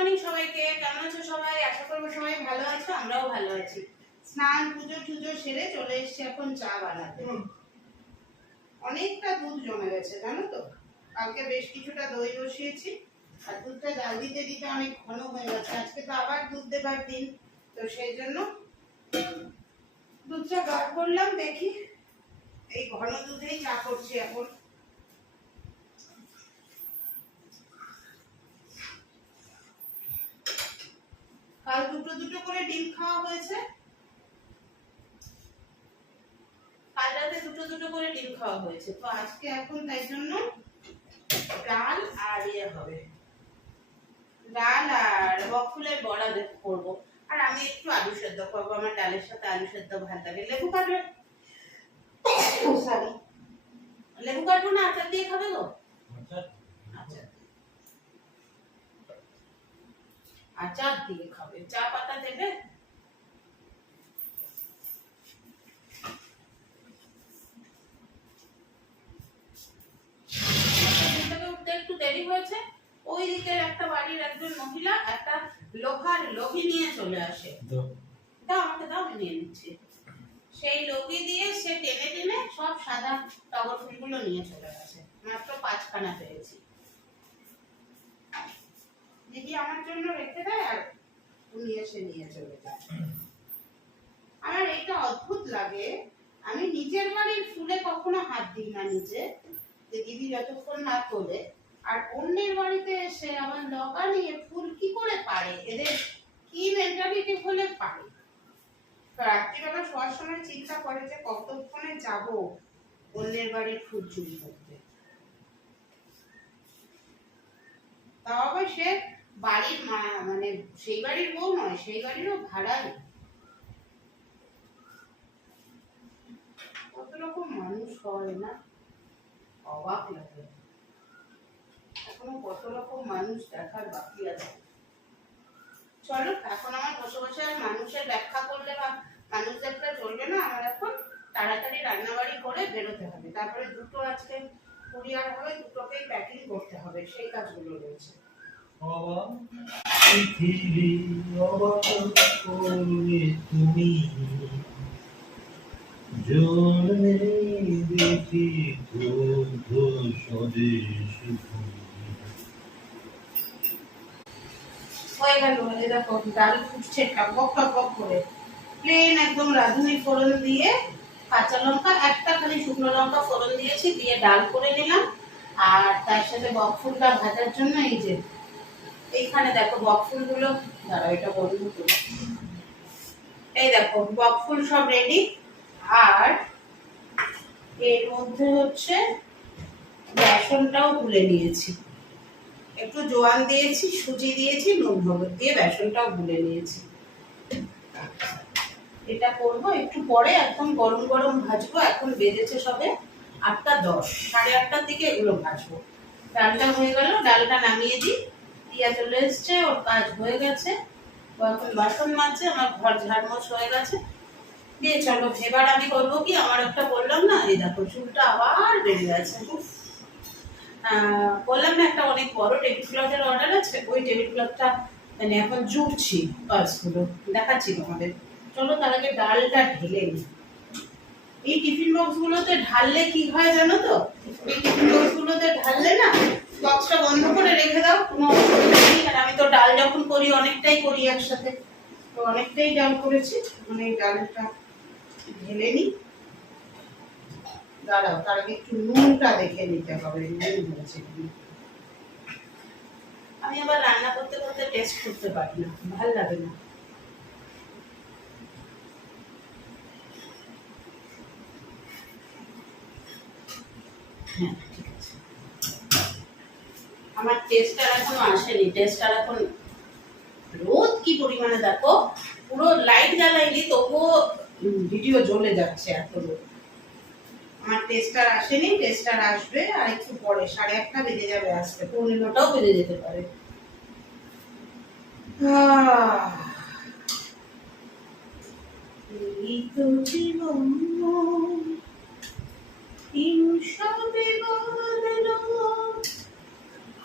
Morning সবাইকে। কেমন আছো সবাই? আশা করবো সবাই ভালো আছো, আমরাও ভালো আছি। স্নান পুজো টুজো সেরে চলে এসছি এখন চা বানাতে। অনেকটা দুধ জমে গেছে জানো তো, কালকে বেশ কিছুটা দই বসিয়েছি আর দুধটা জাল দিতে দিতে অনেক ঘন হয়ে গেছে। আজকে তো আবার দুধ দেবার দিন, তো সেই জন্য দুধটা গাঢ় করলাম। দেখি এই ঘন দুধেই চা করছি এখন। কাল দুটো দুটো করে ডিম খাওয়া হয়েছে, কাল রাতে দুটো দুটো করে ডিম খাওয়া হয়েছে, তো আজকে এখন তাই জন্য ডাল আর হবে, ডাল আর বকফুলের বড়া করবো। আর আমি একটু আলু সেদ্ধ করবো, আমার ডালের সাথে আলু সেদ্ধ ভালো লাগে। লেবু কাটবে? সরি, লেবু কাটবো না, আচার দিয়ে খাবে গো? আচার দিয়ে খাবে। চা পাতা দেবে? উঠতে একটু দেরি হয়েছে, ওই দিকের একটা বাড়ির একজন মহিলা একটা লোহার লগি নিয়ে চলে আসে। দাও আমাকে দাও, আমি নিয়ে নিচ্ছি। সেই লগি দিয়ে সে টেনে টেনে সব সাদা টগর ফুলগুলো নিয়ে চলে গেছে। মাত্র 5খানা পেয়েছি। দিদি আমার জন্য রেখে দেয় আর উনি এসে নিয়ে চলে যায়। আমার এটা অদ্ভুত লাগে, আমি নিজের বাড়ির ফুলে কখনো হাত দিই না নিজে, যে দিদি যতক্ষণ না তোলে। আর অন্যের বাড়িতে এসে আমার লগা নিয়ে ফুল কি করে পারে? এদের কি মেন্টালিটি হলে পারে? রাত্রিবেলা শোয়ার সময় চিন্তা করে যে কতক্ষণে যাব অন্যের বাড়ির ফুল চুরি করতে। তাও আবার সে বাড়ির মানে সেই বাড়ির বউ নয়, সেই বাড়িরও ভাড়াই। কত রকম মানুষ হয় না, অবাক লাগে। এখনো কত রকম মানুষ দেখার বাকি আছে। চলো, এখন আমার বসে বসে আর মানুষের ব্যাখ্যা করলে বা মানুষ দেখলে চলবে না। আমার এখন তাড়াতাড়ি রান্নাবাড়ি করে বেরোতে হবে, তারপরে দুটো আজকে কুরিয়ার হবে, দুটোকেই প্যাকিং করতে হবে, সেই কাজগুলো রয়েছে। তুমি জন্মে দেখি হয়ে গেল। দেখো ডাল ফুটছে টকবক টকবক করে, প্লেন একদম রাঁধুনি ফোড়ন দিয়ে, কাঁচা লঙ্কা একটা খালি শুকনো লঙ্কা ফোড়ন দিয়েছি, দিয়ে ডাল করে নিলাম। আর তার সাথে বকফুলটা ভাজার জন্য এই যে এইখানে দেখো বকফুলগুলো, দাঁড়াও এটা বন্ধ করি, এই দেখো বকফুল সব রেডি। আর এর মধ্যে হচ্ছে বেসনটাও গুলে নিয়েছি, একটু জোয়ান দিয়েছি, সুজি দিয়েছি, নুন হলুদ দিয়ে বেসনটাও গুলে নিয়েছি। এটা করবো একটু পরে, একদম গরম গরম ভাজবো। এখন বেজেছে সবে 8টা 10, 8:30টার দিকে এগুলো ভাজবো। ডালটা হয়ে গেল, ডালটা নামিয়ে দিই। দিয়া চলে এসছে, ওর কাজ হয়ে গেছে, ও এখন বাসন মাজছে, আমার ঘর ঝাড়মোছ হয়ে গেছে। দিয়ে চলো এবার আমি করবো কি, আমার একটা বললাম না, এই দেখো চুলটা আবার বেড়ে গেছে। বললাম না একটা অনেক বড় টেবিল ক্লথের অর্ডার আছে, ওই টেবিল ক্লথটা মানে এখন জুড়ছি, পার্সগুলো দেখাচ্ছি তোমাদের। চলো তার আগে ডালটা ঢেলে নিই। এই টিফিন বক্সগুলোতে ঢাললে কি হয় জানো তো, এই টিফিন বক্সগুলোতে ঢাললে না বক্সটা বন্ধ করে রেখে দাও, কোনো অসুবিধা নেই। আর আমি তো ডাল যখন করি অনেকটাই করি একসাথে, তো অনেকটাই ডাল করেছি, মানে এই ডালটা ঢেলে নিই। দাঁড়াও তার আগে একটু নুনটা দেখে নিতে হবে, নুন হয়েছে কি। আমি আবার রান্না করতে করতে টেস্ট করতে পারি না, ভালো লাগে না। হ্যাঁ ঠিক আছে, আমার টেস্টার এখনো আসেনি। টেস্টার এখন রোদ কি পরিমাণে দেখো, পুরো লাইট জ্বালাইনি তবুও ভিডিও জ্বলে যাচ্ছে, এত রোদ। আমার টেস্টার আসেনি, টেস্টার আসবে আর একটু পরে, 8:30 বেজে যাবে আসতে, 9:15টাও বেজে যেতে পারে। এই তো জীবন হিংসাবে বদলো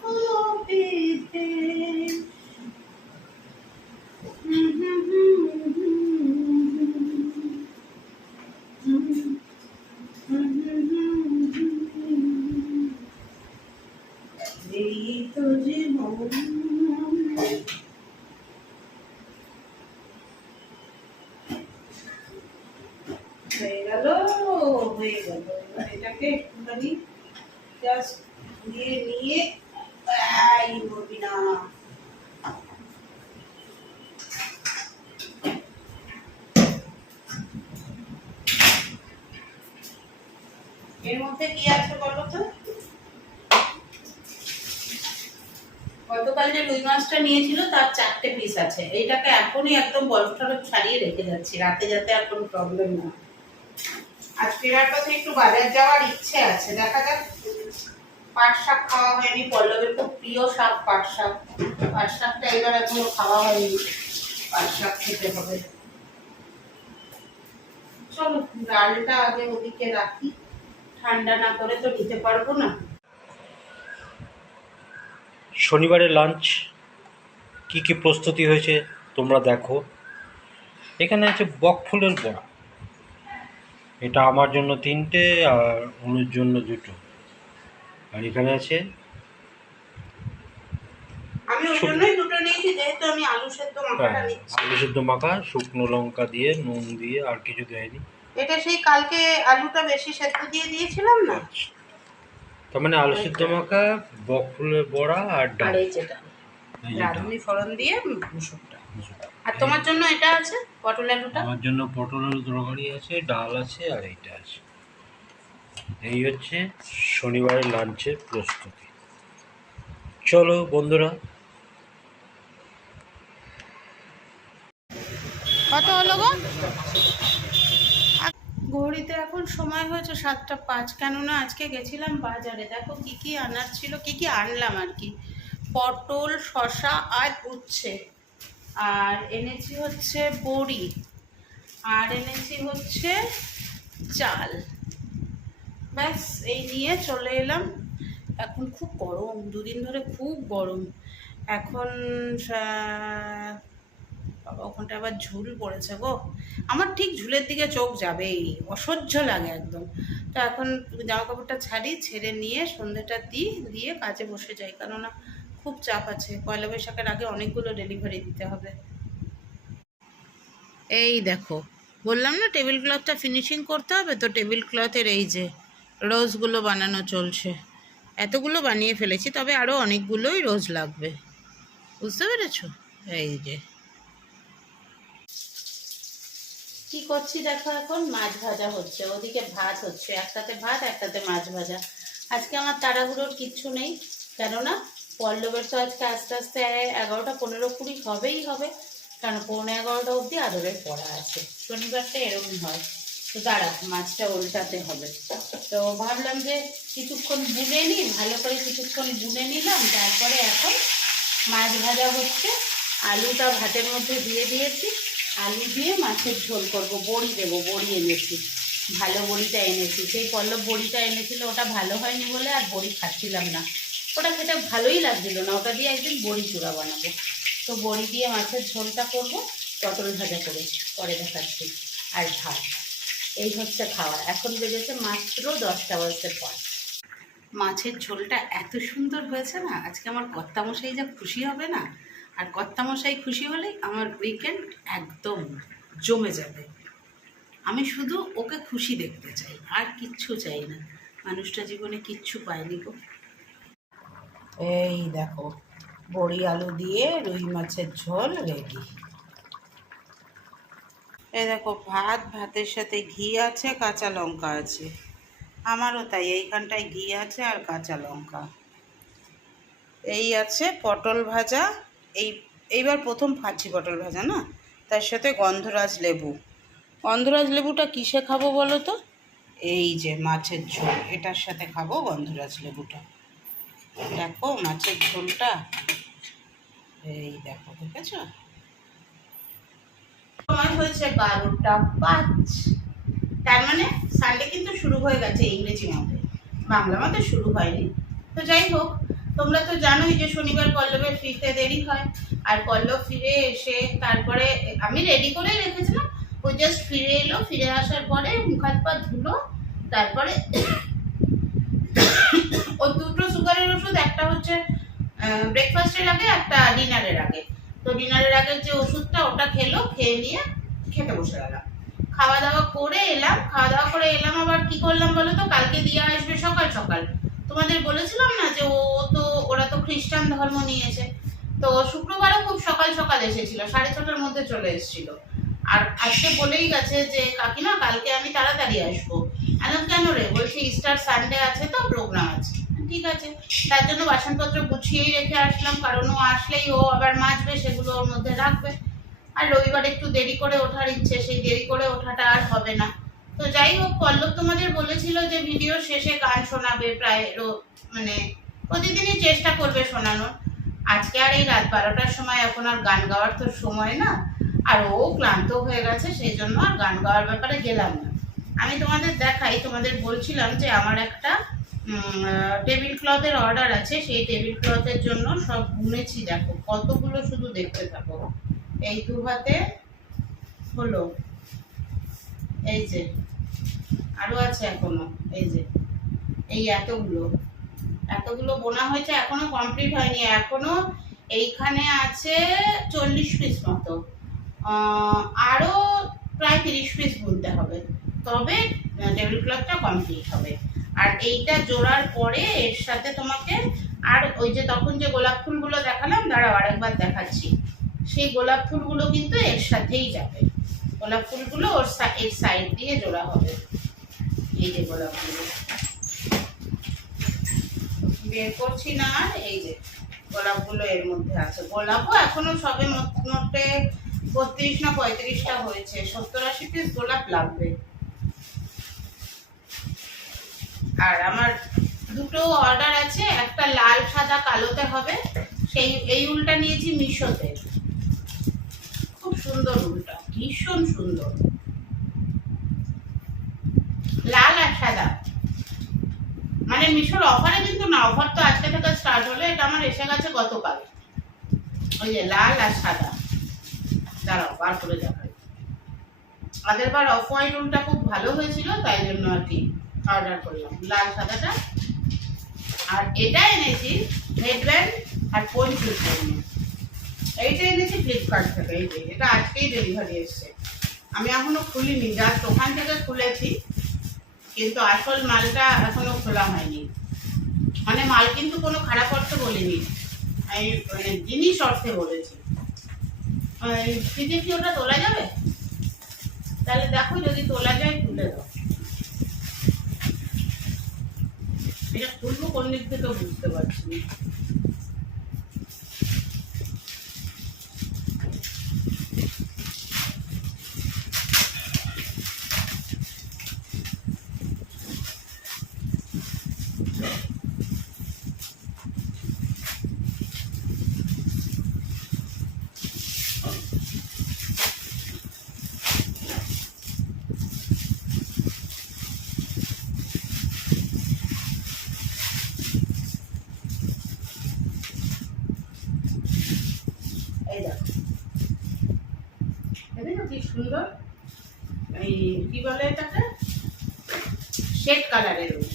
হবে, এটাকে একটুখানি জাস্ট দিয়ে নিয়ে এই নড়বি না। এর মধ্যে কি আছে বলো তো? গতকাল যে রুই মাছটা নিয়েছিল তার 4টে পিস আছে। এইটাকে এখনই একদম বরফ টরফ ছাড়িয়ে রেখে যাচ্ছি, রাতে যাতে আর কোনো প্রবলেম না। আজকে রাতে একটু বাজার যাওয়ার ইচ্ছে আছে, দেখা যাক। পাট শাক খাওয়া হয়নি, পল্লবের খুব প্রিয় শাক পাট শাক। পাট শাকটা এবার এখনো খাওয়া হয়নি, পাট শাক খেতে হবে। চলো ডালটা আগে ওদিকে রাখি, ঠান্ডা না করে তো নিতে পারবো না। শনিবারের লাঞ্চ কি কি প্রস্তুতি হয়েছে তোমরা দেখো। এখানে আছে বকফুলের বড়া, এটা আমার জন্য 3টে আর অনুর জন্য 2টো। আর এখানে আছে আমি ওই জন্যই দুটো নিয়েছি, যেহেতু আমি আলু সেদ্ধ মাখাটা নিচ্ছি। আলু সেদ্ধ মাখা, শুকনো লঙ্কা দিয়ে, নুন দিয়ে, আর কিছু দেয়নি। এটা সেই কালকে আলুটা বেশি সেদ্ধ দিয়ে দিয়েছিলাম না। তার মানে আলু সেদ্ধ মাখা, বকফুলের বড়া আর ডাল। এই যেটা রাঁধুনি ফোড়ন দিয়ে মুসুরটা। আর তোমার জন্য এটা আছে পটল আলুটা। আমার জন্য পটল আলু তরকারি আছে, ডাল আছে, আর এইটা আছে। এই হচ্ছে শনিবারের লাঞ্চের প্রস্তুতি। চলো বন্ধুরা। কত হলো গো? ঘড়িতে এখন সময় হয়েছে 7:05। কেননা আজকে গেছিলাম বাজারে, দেখো কি কি আনার ছিল, কি কি আনলাম আর কি। পটল, শসা আর উচ্ছে, আর এনেছি হচ্ছে বড়ি, আর এনেছি হচ্ছে চাল। ব্যাস এই নিয়ে চলে এলাম। এখন খুব গরম, দুদিন ধরে খুব গরম। এখন বাবা ওখানটা আবার ঝুল পড়েছে গো। আমার ঠিক ঝুলের দিকে চোখ যাবেই, অসহ্য লাগে একদম। তো এখন জামা কাপড়টা ছাড়ি, ছেড়ে নিয়ে সন্ধ্যেটা দিয়ে কাজে বসে যাই, কেননা খুব চাপ আছে। পয়লা বৈশাখের আগে অনেকগুলো ডেলিভারি দিতে হবে। এই দেখো, বললাম না টেবিল ক্লথটা ফিনিশিং করতে হবে, তো টেবিল ক্লথের এই যে রোজগুলো বানানো চলছে। এতগুলো বানিয়ে ফেলেছি, তবে আরও অনেকগুলোই রোজ লাগবে, বুঝতে পেরেছো? এই যে কি করছি দেখো, এখন মাছ ভাজা হচ্ছে, ওদিকে ভাত হচ্ছে, একটাতে ভাত একটাতে মাছ ভাজা। আজকে আমার তাড়াহুড়োর কিচ্ছু নেই, কেননা পল্লবের তো আজকে আস্তে আস্তে 11টা 15 20 হবেই হবে, কারণ 11:45 অবধি আদরের পড়া আছে। শনিবারটা এরকম হয়। তো দাঁড়া, মাছটা উল্টাতে হবে। তো ভাবলাম যে কিছুক্ষণ বুনে নিই, ভালো করে কিছুক্ষণ বুনে নিলাম, তারপরে এখন মাছ ভাজা হচ্ছে। আলুটা ভাতের মধ্যে দিয়ে দিয়েছি, আলু দিয়ে মাছের ঝোল করব। বড়ি দেবো, বড়ি এনেছি, ভালো বড়িটা এনেছি। সেই পল্লব বড়িটা এনেছিল, ওটা ভালো হয়নি বলে আর বড়ি খাচ্ছিলাম না, ওটা খেতে ভালোই লাগছিল না। ওটা দিয়ে একদিন বড়ি চূড়া বানাবো। তো বড়ি দিয়ে মাছের ঝোলটা করব, পটল ভাজা করেছি, পরে দেখাচ্ছি, আর ভাত। এই হচ্ছে খাওয়া। এখন বেজেছে মাত্র 10টা বাজতে পর। মাছের ঝোলটা এত সুন্দর হয়েছে না, আজকে আমার কর্তামশাই যা খুশি হবে না। আর কর্তামশাই খুশি হলে আমার উইকেন্ড একদম জমে যাবে। আমি শুধু ওকে খুশি দেখতে চাই, আর কিচ্ছু চাই না। মানুষটা জীবনে কিচ্ছু পায়নি গো। এই দেখো, বড়ি আলু দিয়ে রুই মাছের ঝোল রেডি। এই দেখো ভাত, ভাতের সাথে ঘি আছে, কাঁচা লঙ্কা আছে। আমারও তাই, এইখানটায় ঘি আছে আর কাঁচা লঙ্কা। এই আছে পটল ভাজা, এইবার প্রথম খাচ্ছি পটল ভাজা না, তার সাথে গন্ধরাজ লেবু। গন্ধরাজ লেবুটা কিসে খাবো বলো তো? এই যে মাছের ঝোল, এটার সাথে খাবো গন্ধরাজ লেবুটা। দেখো মাছের ঝোলটা, এই দেখো, দেখেছো? সময় হয়েছে 12:05। তার মানে সানডে কিন্তু শুরু হয়ে গেছে ইংরেজি মাসে, বাংলা মাসে শুরু হয়নি। তো যাই হোক, তোমরা তো জানোই যে শনিবার পল্লবের ফিরতে দেরি হয়। আর পল্লব ফিরে এসে তারপরে আমি রেডি করে রেখেছিলাম, ও জাস্ট ফিরে এলো, ফিরে আসার পরে মুখ হাত পা ধুলো, তারপরে ও 2টো সুগারের ওষুধ, একটা হচ্ছে ব্রেকফাস্টের আগে, একটা ডিনারের আগে। তো ডিনারের আগের যে ওষুধটা, ওটা খেলো, খেয়ে নিয়ে খেতে বসে গেলাম। খাওয়া দাওয়া করে এলাম, আবার কি করলাম বলো তো, কালকে দিয়ে আসবে সকাল সকাল। তোমাদের বলেছিলাম না যে ওরা তো খ্রিস্টান ধর্ম নিয়েছে, তো শুক্রবারও খুব সকাল সকাল এসেছিল, 6:30টার মধ্যে চলে এসেছিল। আর আজকে বলেই গেছে যে কাকিমা কালকে আমি তাড়াতাড়ি আসবো। আমি কেন রে? বলছে ইস্টার সানডে আছে তো প্রোগ্রাম আছে। ঠিক আছে, তার জন্য বাসনপত্র গুছিয়েই রেখে আসলাম, কারণ ও আসলেই ও আবার মাজবে, সেগুলো ওর মধ্যে রাখবে। আর রবিবার একটু দেরি করে ওঠার ইচ্ছে, সেই দেরি করে ওঠাটা আর হবে না। তো যাই হোক, পল্লব তোমাদের বলেছিল যে ভিডিও শেষে গান শোনাবে, প্রায় মানে প্রতিদিনই চেষ্টা করবে শোনানোর। আজকে আর এই রাত 12টার সময় এখন আর গান গাওয়ার তো সময় না, আর ও ক্লান্ত হয়ে গেছে, সেই জন্য আর গান গাওয়ার ব্যাপারে গেলাম না। আমি তোমাদের দেখাই, তোমাদের বলছিলাম যে আমার একটা টেবিল ক্লথের অর্ডার আছে, সেই টেবিল ক্লথের জন্য সব বুনেছি, দেখো কতগুলো, শুধু দেখতে থাকো। এই 2 হাতে হলো, এই যে আরো আছে এখনো, এই যে এই এতগুলো বোনা হয়েছে, এখনো কমপ্লিট হয়নি, এখনো এইখানে আছে 40 পিস মতো, আরো প্রায় 30 পিস বুনতে হবে, তবে টেবিল ক্লথটা কমপ্লিট হবে। আর এইটা জোড়ার পরে এর সাথে তোমাকে আর ওই যে তখন যে গোলাপ ফুলগুলো দেখালাম, দাঁড়াও আরেকবার দেখাচ্ছি, সেই গোলাপ ফুলগুলো কিন্তু এর সাথেই যাবে। গোলাপ ফুলগুলো এর সাইড দিয়ে জোড়া হবে। এই যে গোলাপগুলো বের করছি না, আর এই যে গোলাপগুলো এর মধ্যে আছে। গোলাপও এখনো সবে মোটে 32 না 35টা হয়েছে, 70-80 পিস গোলাপ লাগবে। আর আমার দুটো অর্ডার আছে, একটা লাল সাদা কালোতে হবে, এই উলটা নিয়েছি মিশোতে, খুব সুন্দর উলটা, ভীষণ সুন্দর, লাল আর সাদা, মানে মিশোর অফারে কিন্তু না, অফার তো আজকে থেকে স্টার্ট হলো, এটা আমার এসে গেছে গতকাল। ওই যে লাল আর সাদা, দাঁড়াও বার করে দেখাই। আগের বার অফ হোয়াইট উলটা খুব ভালো হয়েছিল, তাই জন্য আর কি অর্ডার করলাম লাল সাদাটা। আর এটা এনেছি হেডব্যান্ড আর পঞ্চুর জন্য, এইটা এনেছি ফ্লিপকার্ট থেকে, এই যে এটা আজকেই ডেলিভারি এসছে, আমি এখনো খুলিনি, জাস্ট ওখান থেকে খুলেছি, কিন্তু আসল মালটা এখনো খোলা হয়নি। মানে মাল কিন্তু কোনো খারাপ অর্থে বলিনি, আমি মানে জিনিস অর্থে বলেছি। ফ্রিজে কি ওটা তোলা যাবে? তাহলে দেখো, যদি তোলা যায় তুলে দাও। এটা খুলবো কোন দিক থেকে বুঝতে পারছি না। কি সুন্দর, এই কি বলে এটাকে, শেড কালারের উল,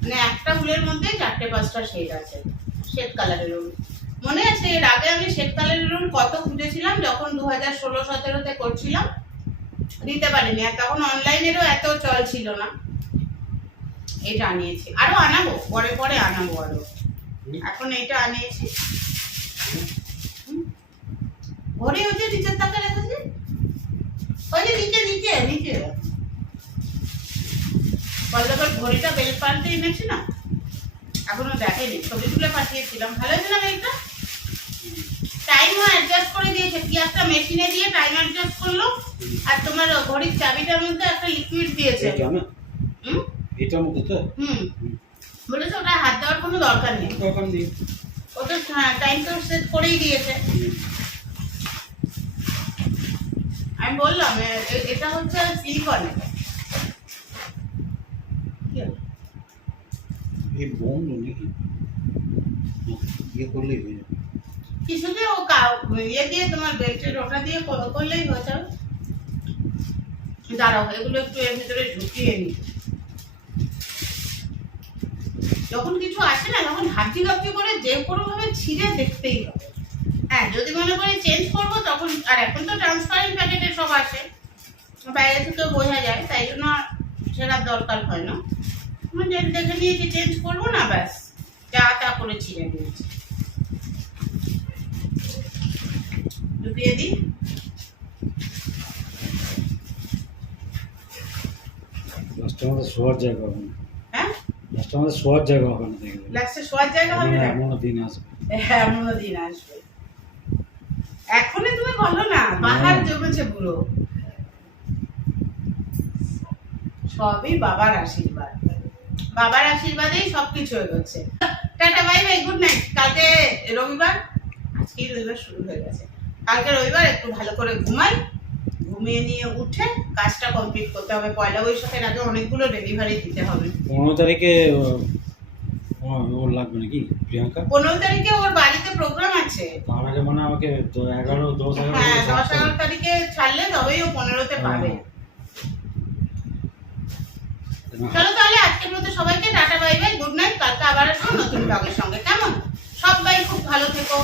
মানে একটা উলের মধ্যে 4-5টা শেড আছে, শেড কালারের উল। মনে আছে এর আগে আমি শেড কালারের উল কত খুঁজেছিলাম, যখন 2016-17তে করছিলাম, দিতে পারিনি, আর তখন অনলাইনেরও এত চল ছিল না। এটা আনিয়েছি, আরো আনাবো, পরে পরে আনাবো আরো, এখন এটা আনিয়েছি। ঘরে ওই যে নিচের তাকে রেখেছি, ওই যে নিচে নিচে নিচে পল্লবের ঘড়িটা বেল পাল্টে এনেছি না, এখনো দেখেনি, ছবি তুলে পাঠিয়েছিলাম, ভালো হয়েছিল বেলটা, টাইমও অ্যাডজাস্ট করে দিয়েছে, কি একটা মেশিনে দিয়ে টাইম অ্যাডজাস্ট করলো, আর তোমার ঘড়ির চাবিটার মধ্যে একটা লিকুইড দিয়েছে, এটার মধ্যে তো বলেছে ওটা হাত দেওয়ার কোনো দরকার নেই, ও তো টাইম তো সেট করেই দিয়েছে। আমি বললাম এটা হচ্ছে সিলিকনের, এই বোন নাকি ইয়ে করলেই হয়ে যাবে, কিছুতে ও ইয়ে দিয়ে তোমার বেল্টের ওটা দিয়ে করলেই হয়ে যাবে। দাঁড়াও, এগুলো একটু এর ভিতরে ঢুকিয়ে নি, যখন কিছু আসে না তখন হাঁটি গাপটি করে যে কোনো ভাবে ছিঁড়ে দেখতেই হবে। হ্যাঁ, যদি মনে করি চেঞ্জ করবো তখন, আর এখন তো ট্রান্সপারেন্ট প্যাকেটে সব আসে, বাইরে থেকে বোঝা যায়, তাই জন্য ছেঁড়ার দরকার হয় না। আমি দেখে নিয়েছি চেঞ্জ করবো না, ব্যাস যা তা করে ছিঁড়ে নিয়েছি। ডুবিয়ে দিই। লাস্টে আমাদের শোয়ার জায়গা হবে না, হ্যাঁ, লাস্টে আমাদের শোয়ার জায়গা হবে না, দেখবে লাস্টে শোয়ার জায়গা হবে না। এমন দিন আসবে। এমনও দিন আসবে। এখনই তুমি বলো না, বাহার জমেছে পুরো। সবই বাবার আশীর্বাদ, বাবার আশীর্বাদেই সবকিছু হয়ে গেছে। Tata bye bye, good night. কালকে রবিবার, আজকেই রবিবার শুরু হয়ে গেছে। কালকে রবিবার একটু ভালো করে ঘুমাই, ঘুমিয়ে নিয়ে উঠে কাজটা কমপ্লিট করতে হবে। পয়লা বৈশাখের আগে অনেকগুলো ডেলিভারি দিতে হবে। 15 তারিখে ওর লাগবে নাকি প্রিয়াঙ্কা? 15 তারিখে ওর বাড়িতে প্রোগ্রাম আছে। তার আগে মানে আমাকে 11, 10, 11 হ্যাঁ, 10-11 তারিখে ছাড়লে তবেই ও 15তে পাবে। চলো তাহলে আজকের মতো সবাইকে tata bye bye, good night. কালকে আবার আসবো নতুন ব্লগের সঙ্গে, কেমন? সবাই খুব ভালো থেকো।